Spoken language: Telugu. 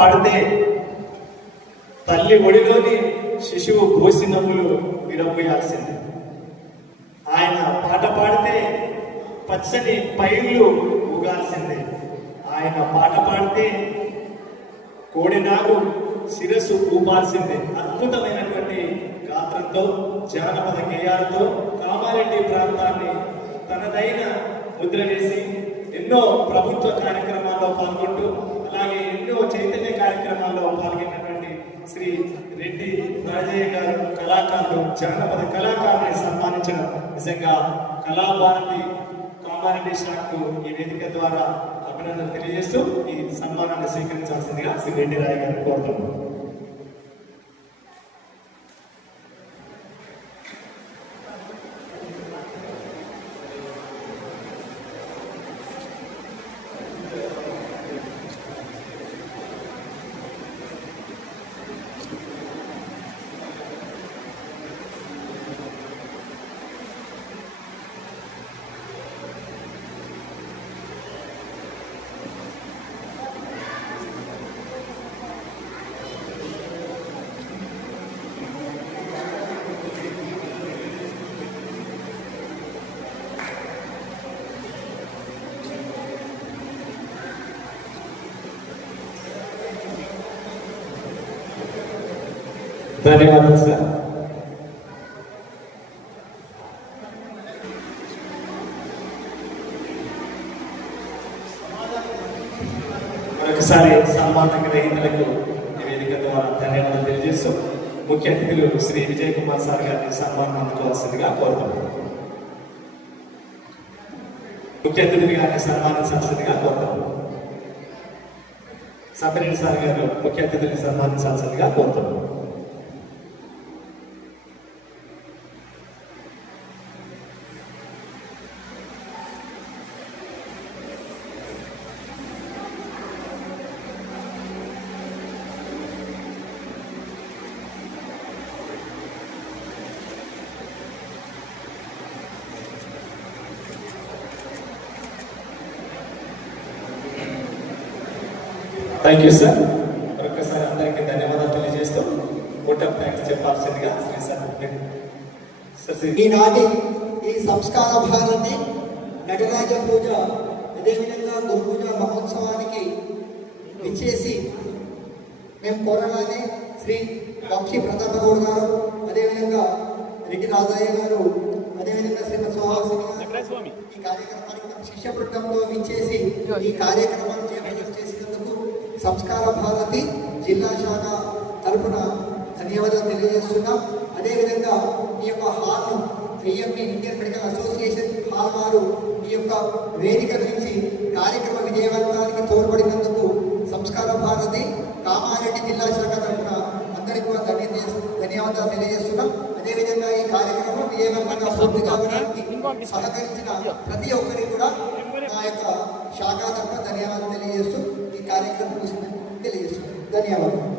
పాడితే తల్లి ఒడిలోని శిశువు గోసి నవ్వులు విరబోయాల్సిందే. ఆయన పాట పాడితే పచ్చని పైర్లు ఊగాల్సిందే. ఆయన పాట పాడితే కోడినాగు శిరస్సు ఊపాల్సిందే. అద్భుతమైనటువంటి గాత్రంతో జానపద గేయాలతో కామారెడ్డి ప్రాంతాన్ని తనదైన ముద్ర వేసి ఎన్నో ప్రభుత్వ కార్యక్రమాల్లో పాల్గొంటూ అలాగే ఎన్నో చైతన్య కార్యక్రమాల్లో పాల్గొన్నటువంటి శ్రీ రెడ్డి రాజయ్య గారు కళాకారులు, జానపద కళాకారుని సన్మానించడం నిజంగా కళాభారతి కామారెడ్డి శాఖకు ఈ వేదిక ద్వారా అభినందనలు తెలియజేస్తూ ఈ సన్మానాన్ని స్వీకరించాల్సిందిగా శ్రీ రెడ్డి రాజయ్య గారిని కోరుతున్నాం. ధన్యవాదాలు సార్. మరొకసారి సన్మాన గ్రహీతలకు నివేదిక ద్వారా ధన్యవాదాలు తెలియజేస్తూ ముఖ్య అతిథులు శ్రీ విజయ్ కుమార్ సార్ గారిని సన్మానం అందుకోవాల్సిందిగా కోరుతున్నాం. ముఖ్య అతిథులు గారిని సన్మానించాల్సిందిగా కోరుతున్నాం. సపరేట్ సార్ గారు ముఖ్య అతిథుల్ని సన్మానించాల్సిందిగా కోరుతున్నాం. Thank you sir. మరొకసారి అందరికీ ధన్యవాదాలు తెలియజేస్తూ ఓట్ ఆఫ్ థ్యాంక్స్ చెప్పాల్సిందిగా ఈనాటి ఈ సంస్కార భారతి నటరాజ పూజ అదేవిధంగా గురు పూజ మహోత్సవానికి విచ్చేసి మేము కోరగానే శ్రీ వంశీ ప్రతాప గౌడ్ గారు, అదేవిధంగా రెడ్డి రాజయ్య గారు, అదేవిధంగా శ్రీమతి సుహాసిని గారు ఈ కార్యక్రమానికి శిష్య బృందంలో విచ్చేసి ఈ కార్యక్రమాన్ని చేసినందుకు సంస్కార భారతి జిల్లా శాఖ తరఫున ధన్యవాదాలు తెలియజేస్తున్నాం. అదేవిధంగా ఈ యొక్క హాల్ను IMA Indian Medical Association hall వారు ఈ యొక్క వేదిక నుంచి కార్యక్రమ విజయవంతానికి తోడ్పడినందుకు సంస్కార భారతి కామారెడ్డి జిల్లా శాఖ తరఫున అందరికీ కూడా ధన్యవాదాలు తెలియజేస్తున్నాం. అదేవిధంగా ఈ కార్యక్రమం విజయవంతంగా పూర్తి కావడానికి సహకరించిన ప్రతి ఒక్కరికి కూడా నా యొక్క శాఖ తరఫున ధన్యవాదాలు తెలియజేస్తూ ఈ కార్యక్రమం తెలియజేస్తున్నాం. ధన్యవాదాలు.